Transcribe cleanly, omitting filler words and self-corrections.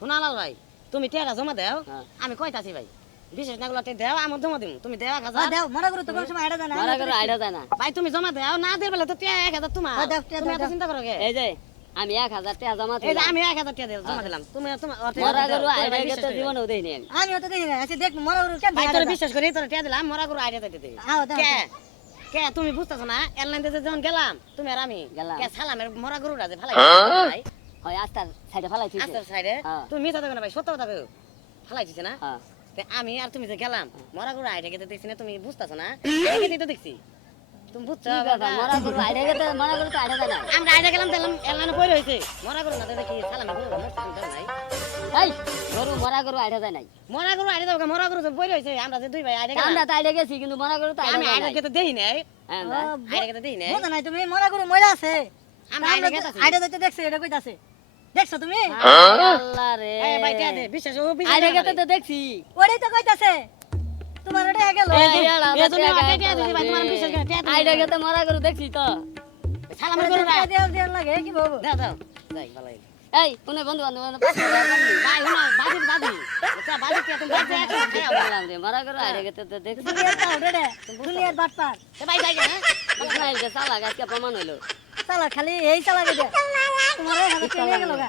শোনালাল ভাই তুমি টাকা জমা দাও আমি কইতাছি ভাই বিশেষ নাগুলো দাও আমার জমা দিমু তুমি দাও 1000 দাও মনে করো তো কোন সময় আইডা জানা মরা করে আইডা যায় না ভাই তুমি জমা দাও না দেবে বলে তো 1000 তোমার তুমি এত চিন্তা করো কে এই যে আমি 1000 টাকা জমা এই যে দিলাম আমি 1000 টাকা জমা দিলাম তুমি তোমার মরা করে আইডা গেতে জীবনেও দেইনি আমি আমিও তো দেখি না আচ্ছা দেখ মনে করো কেন ভাই তোর বিশ্বাস করি তোর টাকা দিলাম মরা করে আইডিয়া দিতে দিবি আও দাও কে কে তুমি বুঝতাছ না এয়ারলাইন তে যখন গেলাম তুমি আর আমি গেলাম। কে সালামের মরা গরুটা যে ফালাই ভাই হয় আস্তার সাইডে ফেলাইছি আস্তে সাইডে হ্যাঁ। তুমি মিথ্যা দেখো না ভাই সত্য কথা কও ফালাই দিছে না হ্যাঁ তে আমি আর তুমি যে গেলাম মরা গরু আইডিয়া গেতে দেখছি না তুমি বুঝতাছ না এটাই তো দেখছি তুমি বুঝছো কি কথা মরা করে আইডা গেতে মরা করে তো আইডা যায় না আমরা আইডিয়া গেলাম দেখলাম এয়ারলাইনে পড়ে হইছে মরা গরু না দেখি সালামের গরু নাই এই গরু মরা করে আইডা যায় নাই মরা গরু আইডিয়া দাও মরা গরু পড়ে হইছে আমরা যে দুই ভাই আইডিয়া আমরা তো আইডা গেছি কিন্তু মরা করে তো আইডা আমি যায় আইডিয়া নাই গেতে দেই নাই হ্যাঁ আইডিয়া গেতে দেই নাই বুঝো নাই তুমি মনে করো ময়লা আছে আমরা আইডিয়া গেতে আইডা দিতে দেখছো এটা কইতাছে দেখছো তুমি আল্লাহ রে এই ভাই টিয়া দে বিশ্বাস ও আইডা বিশ্বাস গেতে তো দেখছি ওটাই তো কইতাছে তোমার ওটা গেল এই তুমি আইডিয়া টিয়া দিছি ভাই তোমার বিশ্বাস করে টিয়া আইডা গেতে মরা করে দেখছি তো সালামের গরু না দেও দেও লাগে কি বাবু দাও দাও যাই ভালো এই কোনে বন্ধু বান্ধব ভাই হুনা বাজি বাজি আচ্ছা বাজি টিয়া তুমি বাজি খাও বললাম রে মরা করে আইডা গেতে তো দেখছি দুনিয়ার পাউডার রে দুনিয়ার বাটপার এ ভাই যাই হ্যাঁ ইসমাইল কে সালা গাছকে প্রমাণ হইলো চালা খালি এই চালা দে তোমার হাতে নিয়ে গেল গা